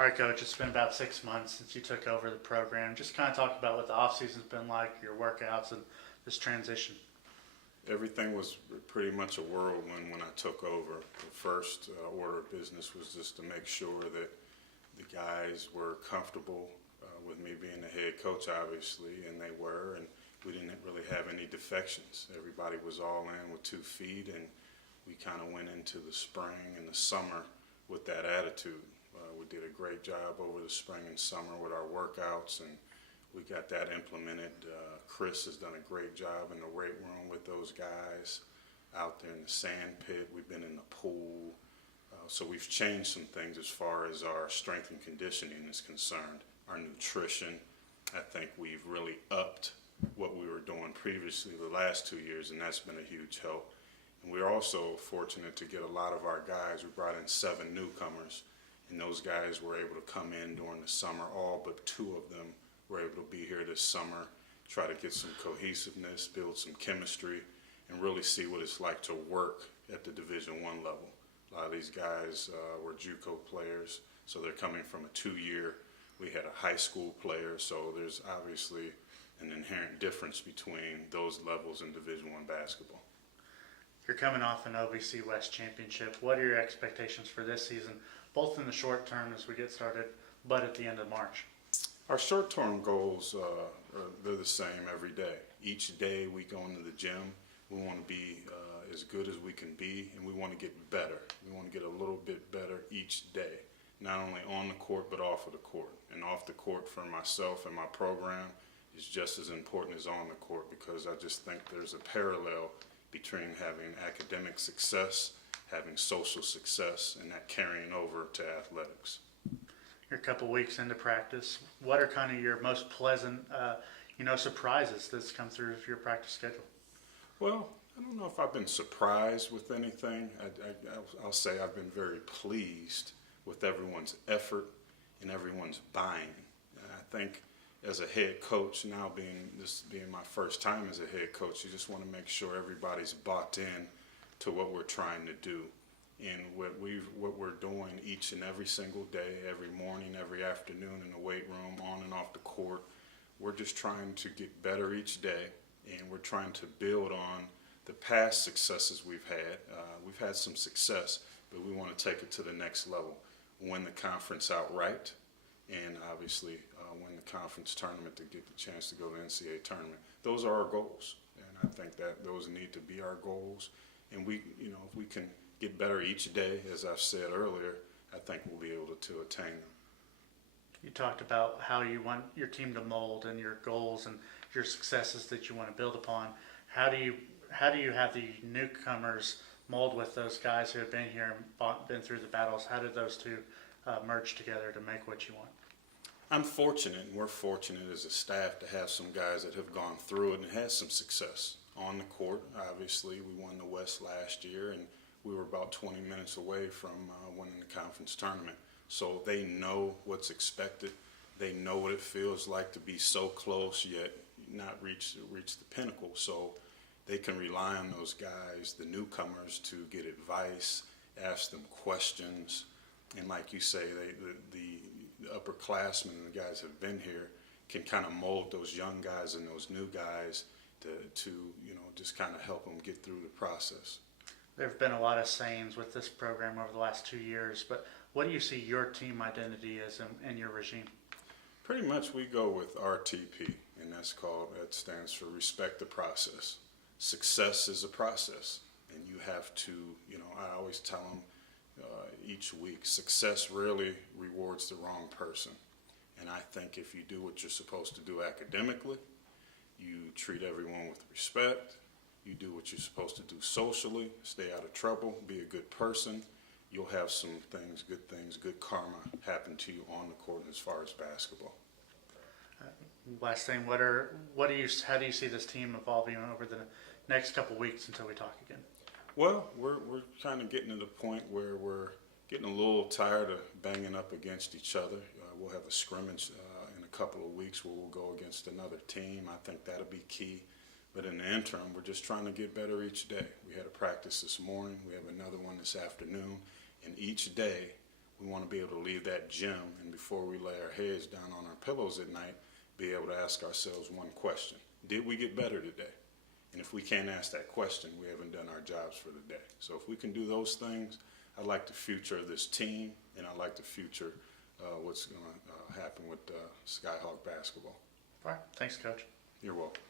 All right, Coach, it's been about 6 months since you took over the program. Just kind of talk about what the offseason's been like, your workouts, and this transition. Everything was pretty much a whirlwind when I took over. The first order of business was just to make sure that the guys were comfortable with me being the head coach, obviously, and they were, and we didn't really have any defections. Everybody was all in with 2 feet, and we kind of went into the spring and the summer with that attitude. We did a great job over the spring and summer with our workouts, and we got that implemented. Chris has done a great job in the weight room with those guys out there in the sand pit. We've been in the pool. So we've changed some things as far as our strength and conditioning is concerned. Our nutrition, I think we've really upped what we were doing previously the last 2 years, and that's been a huge help. And we're also fortunate to get a lot of our guys. We brought in 7 newcomers, and those guys were able to come in during the summer. All but 2 of them were able to be here this summer, try to get some cohesiveness, build some chemistry, and really see what it's like to work at the Division I level. A lot of these guys were JUCO players, so they're coming from a 2-year. We had a high school player, so there's obviously an inherent difference between those levels in Division I basketball. You're coming off an OVC West championship. What are your expectations for this season, both in the short term as we get started, but at the end of March? Our short-term goals, they're the same every day. Each day we go into the gym, we want to be as good as we can be, and we want to get better. We want to get a little bit better each day, not only on the court but off of the court. And off the court for myself and my program is just as important as on the court, because I just think there's a parallel between having academic success, having social success, and that carrying over to athletics. You're a couple weeks into practice. What are kind of your most pleasant, surprises that's come through your practice schedule? Well, I don't know if I've been surprised with anything. I'll say I've been very pleased with everyone's effort and everyone's buying. And I think as a head coach, now being my first time as a head coach, you just want to make sure everybody's bought in to what we're trying to do. And what we're doing each and every single day, every morning, every afternoon in the weight room, on and off the court, we're just trying to get better each day, and we're trying to build on the past successes we've had. We've had some success, but we want to take it to the next level. Win the conference outright, and obviously win the conference tournament to get the chance to go to the NCAA tournament. Those are our goals, and I think that those need to be our goals. And we, if we can get better each day, as I've said earlier, I think we'll be able to attain them. You talked about how you want your team to mold and your goals and your successes that you want to build upon. How do you have the newcomers mold with those guys who have been here and been through the battles? How did those two merge together to make what you want? I'm fortunate, and we're fortunate as a staff to have some guys that have gone through it and had some success on the court. Obviously, we won the West last year, and we were about 20 minutes away from winning the conference tournament. So they know what's expected. They know what it feels like to be so close yet not reach the pinnacle. So they can rely on those guys, the newcomers, to get advice, ask them questions. And like you say, the upperclassmen and the guys that have been here can kind of mold those young guys and those new guys to just kind of help them get through the process. There have been a lot of sayings with this program over the last 2 years, but what do you see your team identity as in your regime? Pretty much we go with RTP, and that stands for respect the process. Success is a process, and you have to, I always tell them each week, success rarely rewards the wrong person. And I think if you do what you're supposed to do academically, you treat everyone with respect, you do what you're supposed to do socially, stay out of trouble, be a good person, you'll have some things, good karma happen to you on the court as far as basketball. Last thing, how do you see this team evolving over the next couple weeks until we talk again? Well, we're kind of getting to the point where we're getting a little tired of banging up against each other. We'll have a scrimmage in a couple of weeks where we'll go against another team. I think that'll be key. But in the interim, we're just trying to get better each day. We had a practice this morning. We have another one this afternoon. And each day, we want to be able to leave that gym, and before we lay our heads down on our pillows at night, be able to ask ourselves one question. Did we get better today? And if we can't ask that question, we haven't done our jobs for the day. So if we can do those things, I like the future of this team, and I like the future what's going to happen with Skyhawk basketball. All right. Thanks, Coach. You're welcome.